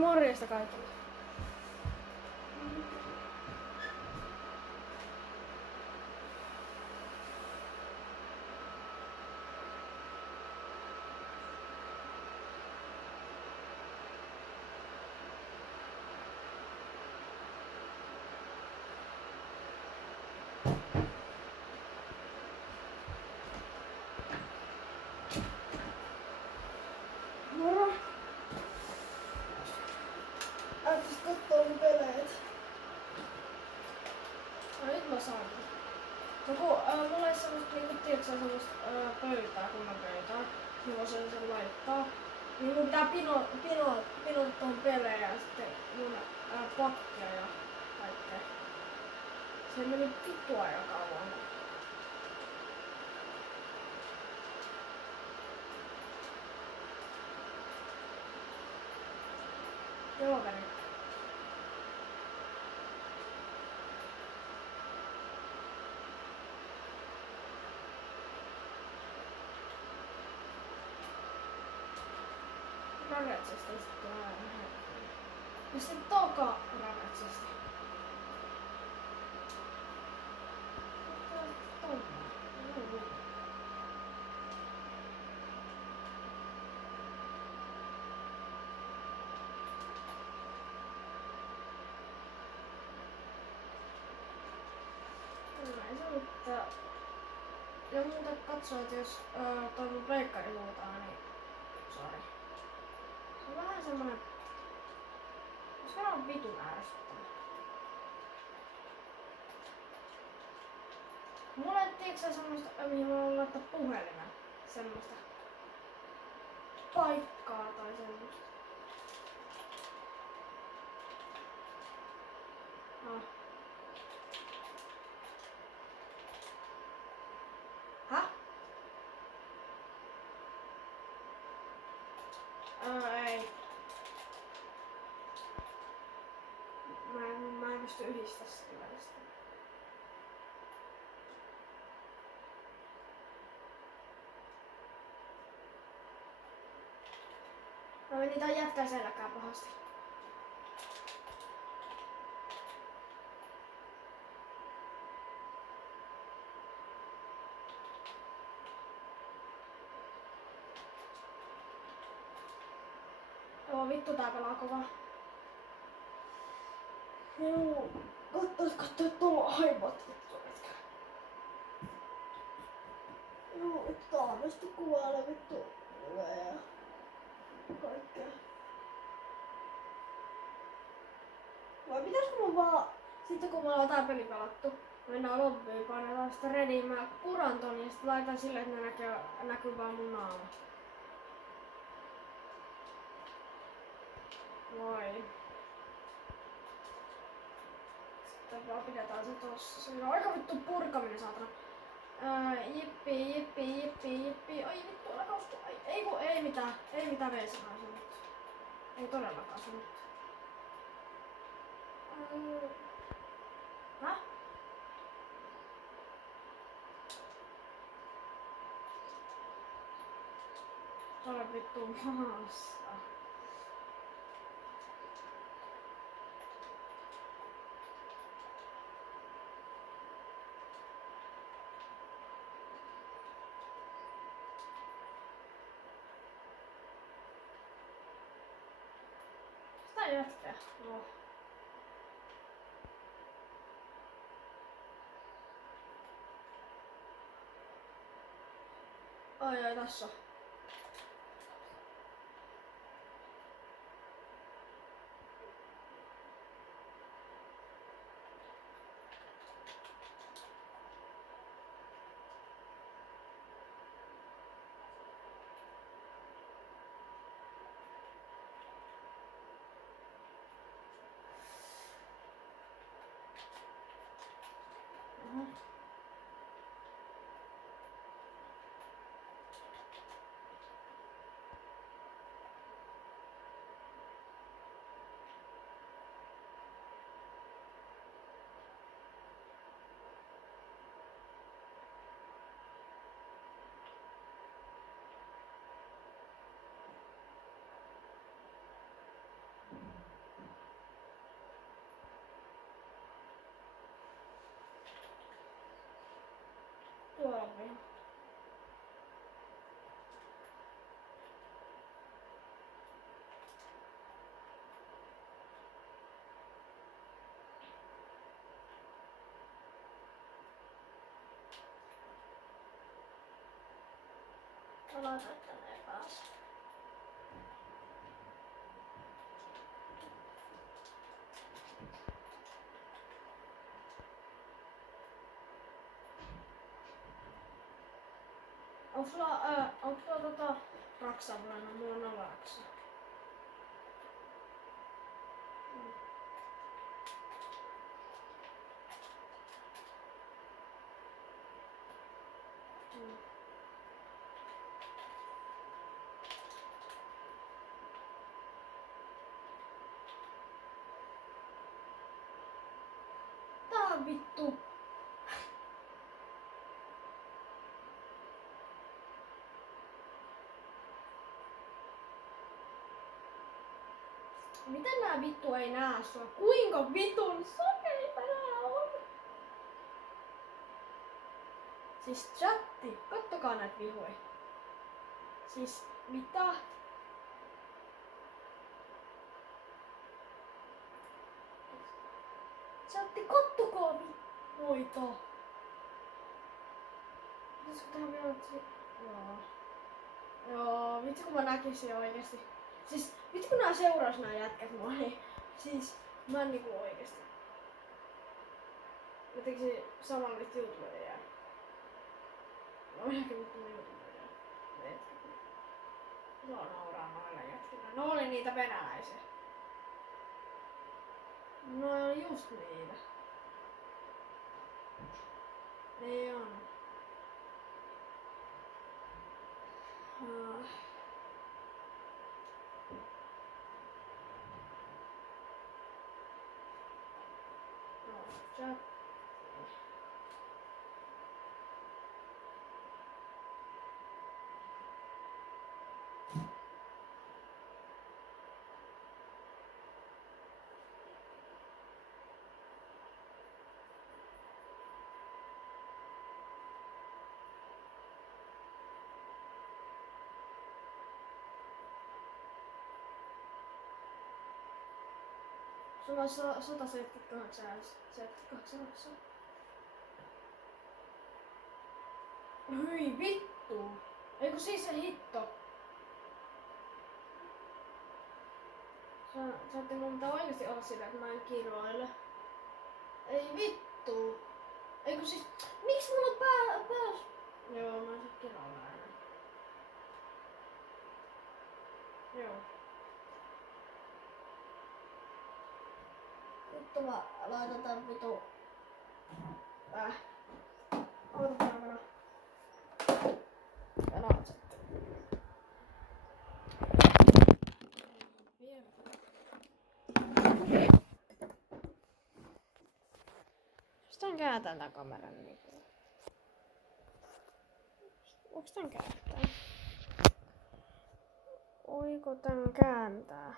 Morjesta kaikille. Moro. Ajattis kattoo mun peleet. No nyt mä saan. No kun mulla ei semmoista niinku tiiäksä semmoista pöytää, kunnon pöytää, niin mä osaan sen laittaa. Niin mun pitää pinoa tuohon peleen ja sitten mun pakkia ja kaikkea. Se meni vittu aika kauan. Joo, veri. Ragatsesta sitten vähän. Ja sitten toka ragatsesta. Ja muuta katsoa, että jos toi mun pleikkari huutaa, niin sori. Se on vähän semmonen... Se on vitun ärsyttävä. Mulla ei tiiäksä semmoista, mihin mä voin laittaa puhelimen. Semmoista paikkaa tai semmoista. No. Häh? Ei. Mä en pysty yhdistää sitä välistä. Mä menin tän jätkää selkään pahasti. Joo, vittu tää pelaa kovaa. Joo, katsoa tuolla aivat vittu etkä. Joo, taavasti kuvailla vittu ja kaikkea. Vai pitäisikö mun vaan, sitten kun me ollaan tää peli pelattu, mennään lobbyyn, painetaan sitä rediin, mä kuran ton ja sit laitan silleen, että ne näkyy vaan mun naama. Vai. Sitten vaan pidetään se tossa. Se on aika vittu purkaminen saatana. Jippi. Ai vittu, älä kaustu. Ei mitään. Ei mitään veesakaan se nyt. Ei todellakaan se nyt. Häh? Ole vittu maassa. Sitä jätkää. No. Ai tässä on. polviin. Aloitan tänne taas. Onks sulla raksavlaina? Mulla on raksa. Tää on vittu. Miten nää vittu ei näe sua? Kuinka vitun sokeita nää on? Siis chatti, kattokaa näitä vihoja. Siis mitä? Chatti, kattokaa noita. Pitäisikö tähän vielä... Joo, vitsi kun mä näkisin oikeesti. Siis vitsi kun nää seurais nää jätkät mua, niin siis mä en niinku oikeesti. Mä tekisin saman vittu YouTubeen. No ehkä vittu YouTubeen. Saa nauraa noille jätkille. No oli niitä venäläisiä. No oli just niitä. Niin on. Chat. Sulla on 178 ja 78 maksaa. Hyi vittu! Eiku siis se hitto? Saatte mun pitää oikeesti olla sitä, että mä en kiroile. Ei vittu! Eiku siis... Miks mulla on pääs... Joo, mä en saa kiroilla aina. Joo. Vittu mä laitan tän vitu... Oota päivänä. Venäjät sitten. Jos tän kääntää tän kameran niin... Onks tän kääntää? Voiko tän kääntää?